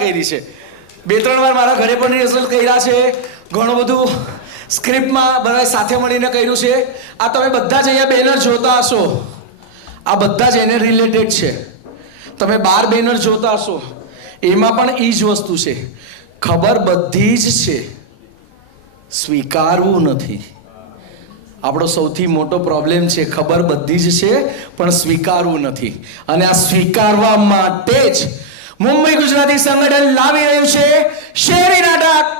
કરી છે. બે, ત્રણ વાર મારા ઘરે પણ રિહર્સલ કર્યા છે. ઘણું બધું સ્ક્રિપ્ટમાં બધા સાથે મળીને કર્યું છે. આ તમે બધા જ અહીંયા બેનર જોતા હશો. આ બધા જ એને રિલેટેડ છે. તમે બાર બેનર જોતા હશો. એમાં પણ એ જ વસ્તુ છે. ખબર બધી જ છે. સ્વીકારવું નથી. આપણો સૌથી મોટો પ્રોબ્લેમ છે ખબર બધી જ છે, પણ સ્વીકારવું નથી. અને આ સ્વીકારવા માટે જ મુંબઈ ગુજરાતી સંગઠન લાવી રહ્યું છે શેરી નાટક.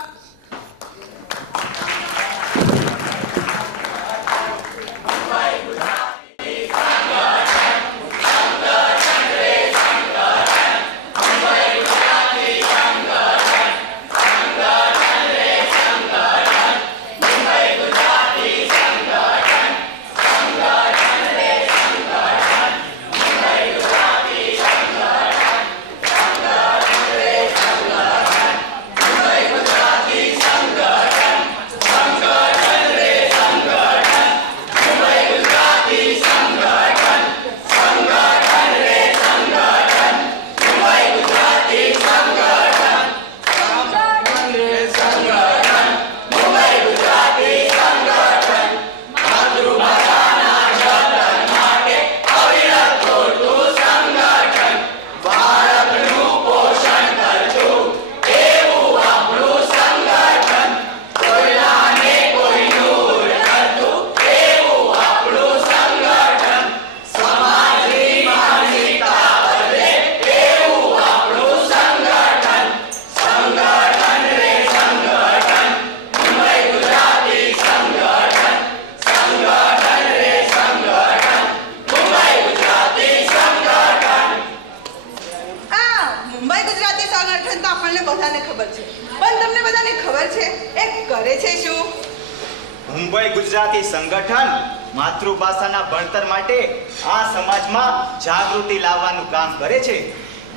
માતૃભાષાના ભણતર માટે આ સમાજમાં જાગૃતિ લાવવાનું કામ કરે છે.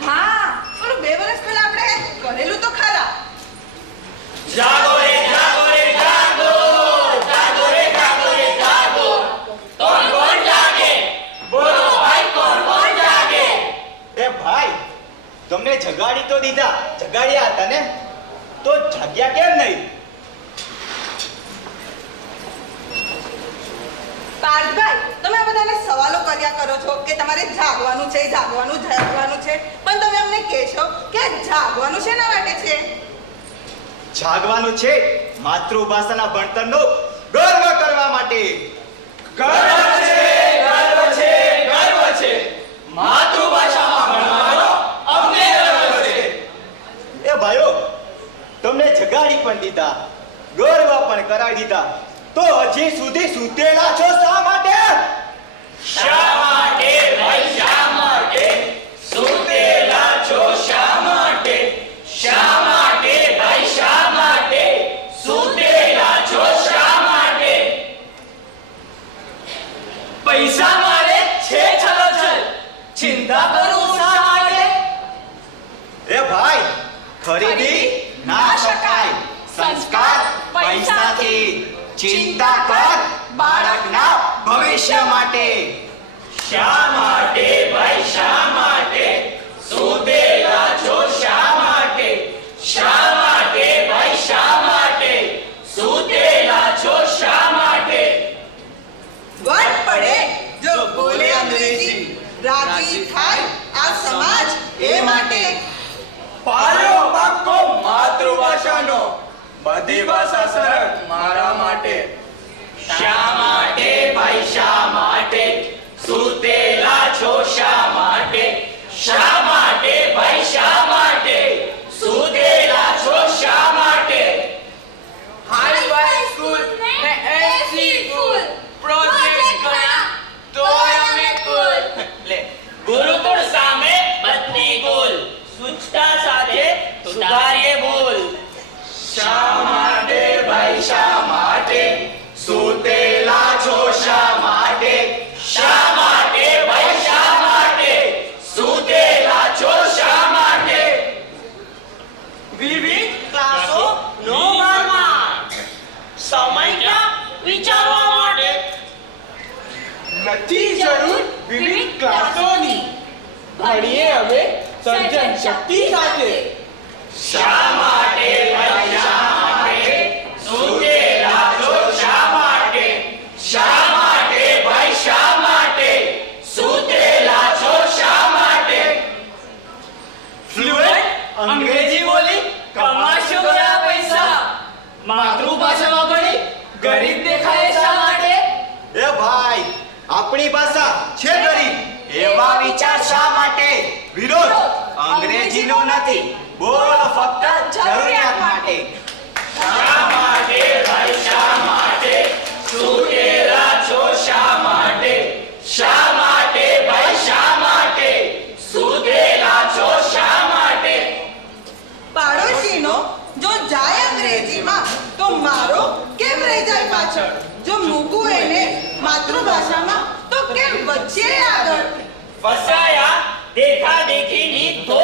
હા પણ બે વર્ષ પહેલા આપણે કરેલું તો ખરા. જાગો રે જાગો રે જાગો જાગો રે જાગો રે જાગો. કોણ કોણ જાગે? બોલો ભાઈ કોણ કોણ જાગે? એ ભાઈ તમને જગાડી તો દીધા જગાડ્યા હતા ને? તો જાગ્યા કેમ નહીં? પાર્થભાઈ તમે બધાને સવાલો કર્યા કરો છો કે તમારે જાગવાનું છે, જાગવાનું જાગવાનું છે. પણ તમે અમને કહેશો કે જાગવાનું શેના માટે છે? જાગવાનું છે માતૃભાષાના ભણતરનો ગર્વ કરવા માટે. ગર્વ છે ગર્વ છે ગર્વ છે. માતૃભાષામાં ભણવાનો અમને ગર્વ છે. એ ભાઈઓ, તમને જગાડી પણ દીધા, ગર્વ પણ કરાવી દીધા. તો હજી સુધી સુતેલા છો શા ભવિષ્ય માટે? શા માટે? ભાઈ શા માટે? સુતેલા છો શા માટે? શા માટે? ભાઈ શા માટે? સુતેલા છો શા માટે? વટ પડે જો બોલે અંગ્રેજી રાજી થાય આ સમાજ એ માટે. પાયો પાકો માતૃભાષાનો. બધી ભાષા સરળ મારા માટે. શા માટે ભાઈ શા માટે સુતેલા છો શા માટે શા માટે ભાઈ શા માટે સુતેલા છો શા માટે નથી જરૂર વિવિધ ક્લાસોની. ભણીએ હવે સર્જન શક્તિ સાથે. શા માટે પરીક્ષા આપણી ભાષા છે ગરીબ. એવા વિચાર શા માટે? વિરોધ અંગ્રેજીનો નથી. બોલ ફક્ત જરૂરિયાત માટે. શા માટે ભાઈ શા માટે? સુતેલા છો શા માટે? શા માટે ભાઈ શા માટે? સુતેલા છો શા માટે? પાડોશીનો જો જાય અંગ્રેજીમાં તો મારો કેમ રહી જાય પાછળ? જો મૂકું એને માતૃભાષામાં કેમ વચ્ચે આગળ? ફસાયા દેખા દેખીની ધોળમાં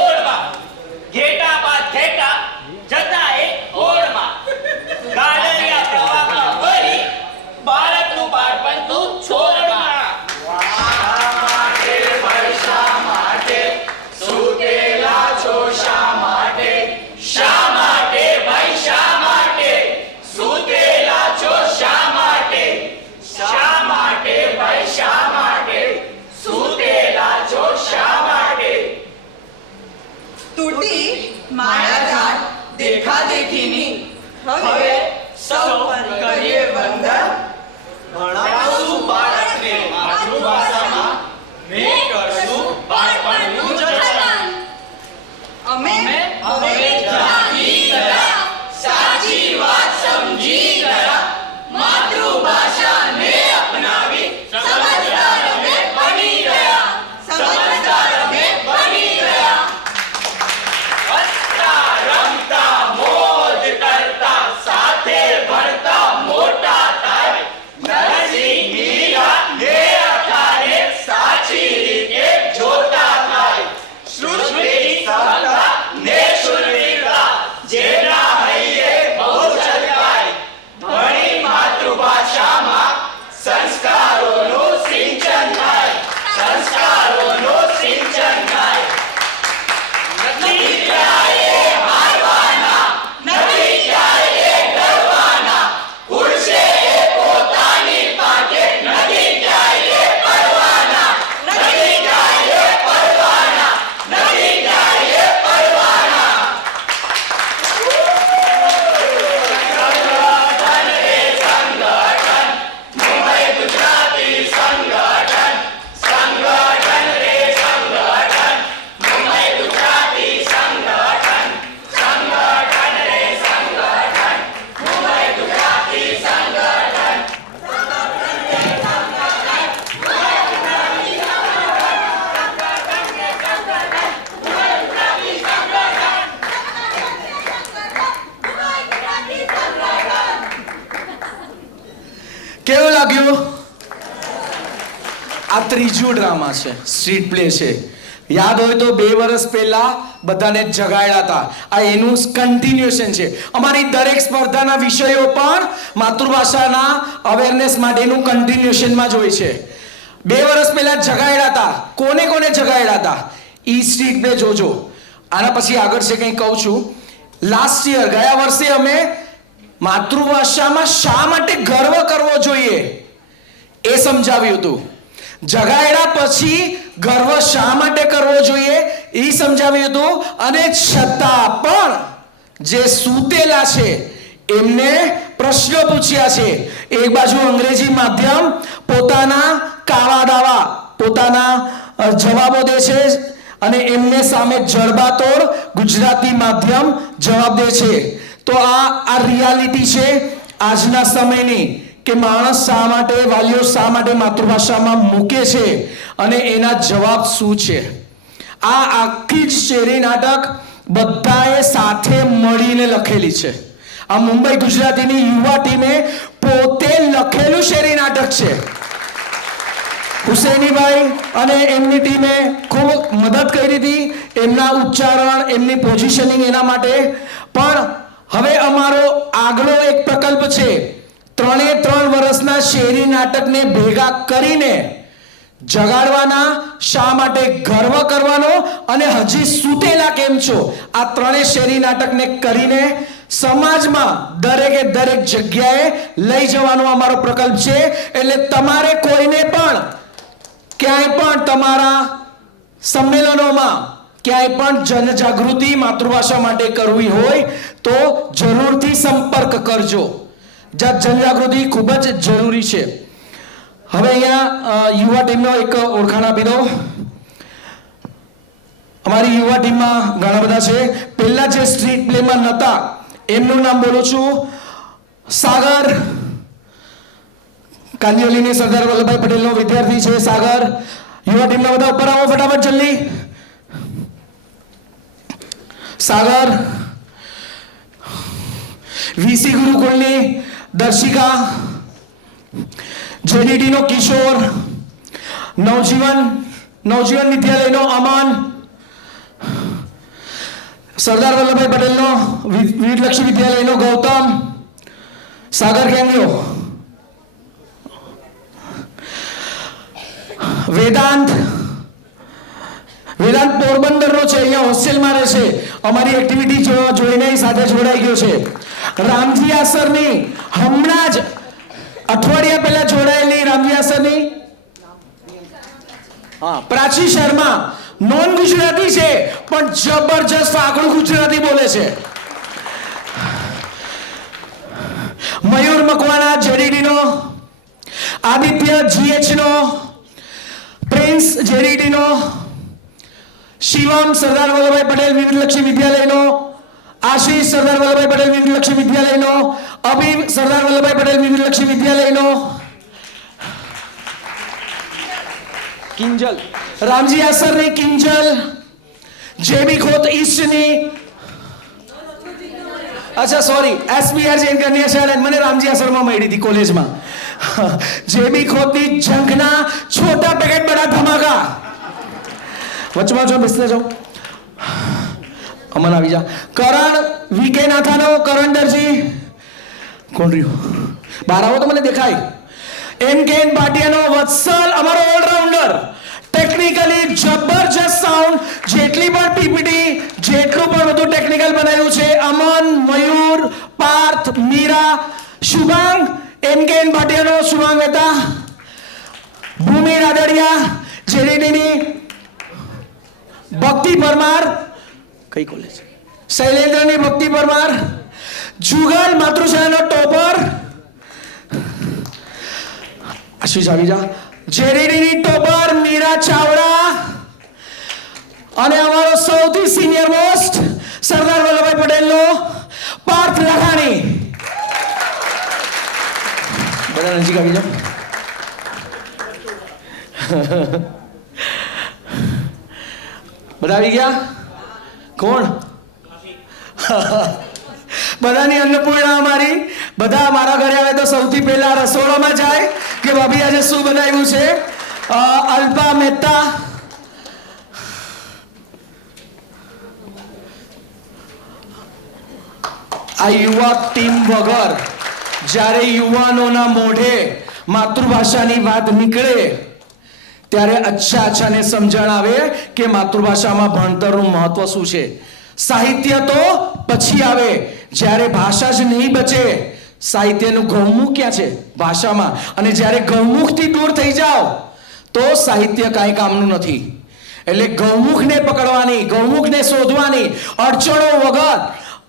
તૂટી માયાજાળ દેખા દેખીની હવે સૌ કરીએ વંદન ભણાવશું બાળકને માતૃભાષામાં ને કરશું બાળપણનું જતન અમે હવે જાગી ગયા સાચી વાત સમજી ગયા માતૃભાષાને અપનાવી સમજદાર અમે બની ગયા સમજદાર અમે બની ગયા હસતા રમતા મોજ કરતા સાથે ભણતા મોટા થાય નરસિંહ મીરા ને અખાને સાચી રીતે જોતા થાય સૃષ્ટિ સમતા ને શુરવીરતા જેના હૈયે બહુ છલકાય ભણી માતૃભાષામાં સંસ્કારોનું સિંચન થાય સંસ્કારોનું સિંચન થાય નથી ક્યાંય હારવાના નથી ક્યાંય ડરવાના ઉડશે એ પોતાની પાટે નથી ક્યાંય પડવાના નથી ક્યાંય પડવાના નથી ક્યાંય પડવાના સંગઠન રે સંગઠન મુંબઈ ગુજરાતી સંગઠન સંગઠન રે સંગઠન મુંબઈ ગુજરાતી સંગઠન સંગઠન રે સંગઠન મુંબઈ ગુજરાતી સંગઠન કેવું લાગ્યું આ ત્રીજું ડ્રામા છે સ્ટ્રીટ પ્લે છે. યાદ હોય તો બે વર્ષ પહેલા બધાને જગાડ્યા હતા. આ એનું કન્ટિન્યુએશન છે. અમારી દરેક સ્પર્ધાના વિષયો પણ માતૃભાષાના અવેરનેસ માટેનું કન્ટિન્યુએશનમાં જ હોય છે. બે વર્ષ પહેલા જગાડ્યા હતા. કોને કોને જગાડ્યા હતા? ઈ સ્ટ્રીટ પ્લે જોજો. આના પછી આગળ છે કંઈ કહું છું. લાસ્ટ યર ગયા વર્ષે અમે માતૃભાષામાં શા માટે ગર્વ કરવો જોઈએ? એ સમજાવ્યું હતું. જગાડ્યા પછી ગર્વ શા માટે કરવો જોઈએ? એ સમજાવ્યું હતું. અને છતાં પણ જે સૂતેલા છે, એમને પ્રશ્નો પૂછ્યા છે. એક બાજુ અંગ્રેજી માધ્યમ પોતાના કાવા દાવા, પોતાના જવાબો દે છે અને એમને સામે જડબાતોડ ગુજરાતી માધ્યમ જવાબ દે છે. તો આ આ રિયાલિટી છે આજના સમયની. કે માણસ શા માટે, વાલીઓ શા માટે માતૃભાષામાં મૂકે છે અને એના જવાબ શું છે? આ આખી જ શેરી નાટક બધાએ સાથે મળીને લખેલી છે. આ મુંબઈ ગુજરાતીની યુવા ટીમે પોતે લખેલું શેરી નાટક છે. હુસેનીભાઈ અને એમની ટીમે ખૂબ મદદ કરી હતી એમના ઉચ્ચારણ, એમની પોઝિશનિંગ એના માટે. પણ હવે અમારો આગલો એક પ્રકલ્પ છે. ત્રણે ત્રણ વર્ષના શેરી નાટકને ભેગા કરીને જગાડવાના શા માટે ગર્વ કરવાનો અને હજી સૂતેલા કેમ છો? આ ત્રણેય શેરી નાટકને કરીને સમાજમાં દરેકે દરેક જગ્યાએ લઈ જવાનો અમારો પ્રકલ્પ છે. એટલે તમારે કોઈને પણ ક્યાંય પણ તમારા સંમેલનોમાં ક્યાંય પણ જનજાગૃતિ માતૃભાષા માટે કરવી હોય તો જરૂરથી સંપર્ક કરજો. જ- જનજાગૃતિ ખૂબ જ જરૂરી છે. હવે અહીંયા યુવા ટીમનો એક ઓળખાણ આપી દો અમારી યુવા ટીમમાં ઘણા બધા છે. પહેલા જે સ્ટ્રીટ પ્લેમાં નહોતા એમનું નામ બોલું છું. સાગર, કાંદિવલીની સરદાર વલ્લભભાઈ પટેલનો વિદ્યાર્થી છે સાગર. યુવા ટીમના બધા ઉપર આવો ફટાફટ જલ્દી. સાગર વીસી ગુરુકુળની દર્શિકા જેડીડી નો કિશોર, નવજીવન નવજીવન વિદ્યાલયનો અમાન, સરદાર વલ્લભભાઈ પટેલનો વીરલક્ષ્મી વિદ્યાલયનો ગૌતમ, સાગર કેમ વેદાંત વેદાંત પોરબંદરનો છે, અહીંયા હોસ્ટેલમાં રહે છે. અમારી એક્ટિવિટી જોઈને સાથે જોડાઈ ગયો છે. રામજી આસરની, હમણાં જ અઠવાડિયા પહેલા જોડાયેલી રામજી આસરની? હા, પ્રાચી શર્મા નોન ગુજરાતી છે, પણ જબરજસ્ત આકડું ગુજરાતી બોલે છે. મયુર મકવાણા જેડીડી નો, આદિત્ય જીએચ નો, પ્રિન્સ જેડીડી નો, શિવમ સરદાર વલ્લભભાઈ પટેલ વિવિધલક્ષી આશીષ સરદાર વલ્લભભાઈ પટેલ વિવિધલક્ષી વિદ્યાલયનો અભિવ સરદાર વલ્લભભાઈ પટેલ વિવિધલક્ષી વિદ્યાલયનો. કિંજલ. રામજી આસરની કિંજલ. જેબી ખોત ઈસ્ટની. અચ્છા સોરી એસબીઆર જૈન કન્યા શાળા મને રામજી આસરમાં મળી હતી કોલેજમાં. જેબી ખોતની જંખના છોટા પેકેટ બડા ધમાકા. વચમાં જો બેસલે જાઓ અમન આવી જા. કરણ, વીકે નાથાનો કરણ દરજી કોણ રહ્યું? બહાર આવો તો મને દેખાય. એમ કે ભાટિયાનો વત્સલ, અમારો ઓલરાઉન્ડર ટેકનિકલી જબરજસ્ત સાઉન્ડ જેટલી પણ પીપીટી, જેટલું પણ બધું ટેકનિકલ બનાવ્યું છે, અમન, મયુર, પાર્થ, મીરા, શુભાંગ એમ કે ભાટિયાનો શુભાંગ મહેતા ભૂમિ રાદડિયા જેડીડીની ભક્તિ પરમાર કઈ કોલેજ. શૈલેન્દ્રની ભક્તિ પરમાર જુગલ માતૃશાળાનો ટોપર. આશીષ આવી જા. જેડીડીની ટોપર, મીરા ચાવડા. અને અમારો સૌથી સિનિયર મોસ્ટ સરદાર વલ્લભભાઈ પટેલનો પાર્થ લખાણી બધા નજીક આવી જાઓ બધા આવી ગયા? કોણ? બધાની અન્નપૂર્ણા અમારી. બધા મારા ઘરે આવે તો સૌથી પહેલા રસોડામાં જાય કે ભાભી આજે શું બનાવ્યું છે? અલ્પા મહેતા. આ યુવા ટીમ વગર જ્યારે યુવાનોના મોઢે માતૃભાષાની વાત નીકળે ત્યારે અચ્છા અચ્છાને સમજણ આવે કે માતૃભાષામાં ભણતરનું મહત્વ શું છે. સાહિત્ય તો પછી આવે. જ્યારે ભાષા જ નહીં બચે, સાહિત્યનું ગૌમુખ ક્યાં છે? ભાષામાં. અને જ્યારે ગૌમુખથી દૂર થઈ જાઓ, તો સાહિત્ય કાંઈ કામનું નથી. એટલે ગૌમુખને પકડવાની ગૌમુખને શોધવાની અડચણો વગર,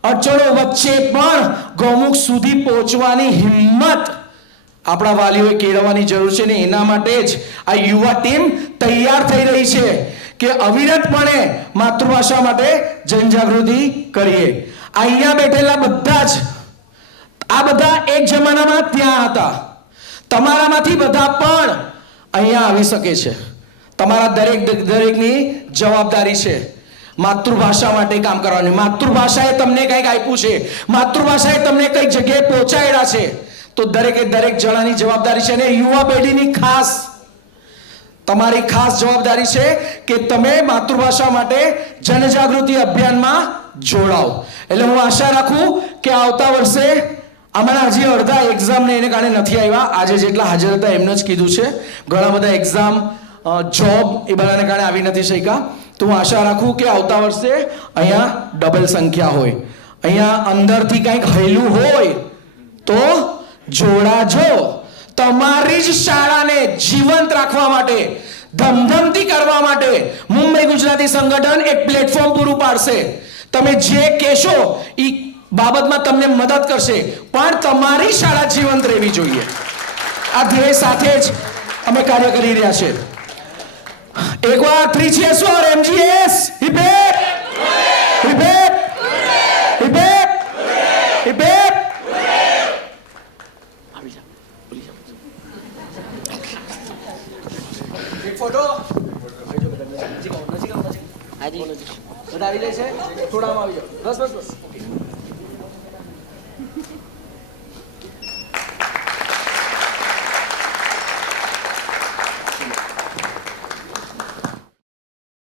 અડચણો વચ્ચે પણ ગૌમુખ સુધી પહોંચવાની હિંમત આપણા વાલીઓએ કેળવવાની જરૂર છે ને એના માટે જ આ યુવા ટીમ તૈયાર થઈ રહી છે કે અવિરતપણે માતૃભાષા માટે જનજાગૃતિ કરીએ. અહીંયા બેઠેલા બધા જ, આ બધા એક જમાનામાં ત્યાં હતા. તમારામાંથી બધા પણ અહીંયા આવી શકે છે. તમારા દરેક દરેકની જવાબદારી છે માતૃભાષા માટે કામ કરવાની. માતૃભાષાએ તમને કંઈક આપ્યું છે. માતૃભાષાએ તમને કઈ જગ્યાએ પહોંચાડ્યા છે. તો દરેકે દરેક જણાની જવાબદારી છે અને યુવા પેઢીની ખાસ, તમારી ખાસ જવાબદારી છે કે તમે માતૃભાષા માટે જનજાગૃતિ અભિયાનમાં જોડાઓ. એટલે હું આશા રાખું કે આવતા વર્ષે આમાંના હજી અડધા એક્ઝામને એને કારણે નથી આવ્યા. આજે જેટલા હાજર હતા એમને જ કીધું છે. ઘણા બધા એક્ઝામ જોબ એ બધાને કારણે આવી નથી શક્યા. તો હું આશા રાખું કે આવતા વર્ષે અહીંયા ડબલ સંખ્યા હોય. અહીંયા અંદરથી કંઈક હૈલું હોય તો જોડાજો તમારી જ શાળાને જીવંત રાખવા માટે, ધમધમતી કરવા માટે મુંબઈ ગુજરાતી સંગઠન એક પ્લેટફોર્મ પૂરું પાડશે. તમે જે કહેશો એ બાબતમાં તમને મદદ કરશે, પણ તમારી શાળા જીવંત રહેવી જોઈએ. આ ધ્યેય સાથે જ અમે કાર્ય કરી રહ્યા છે એકવાર થ્રી ચીયર્સ ફોર એમજીએસ બધા આવી જાય છે. થોડામાં આવી જાઓ બસ બસ બસ.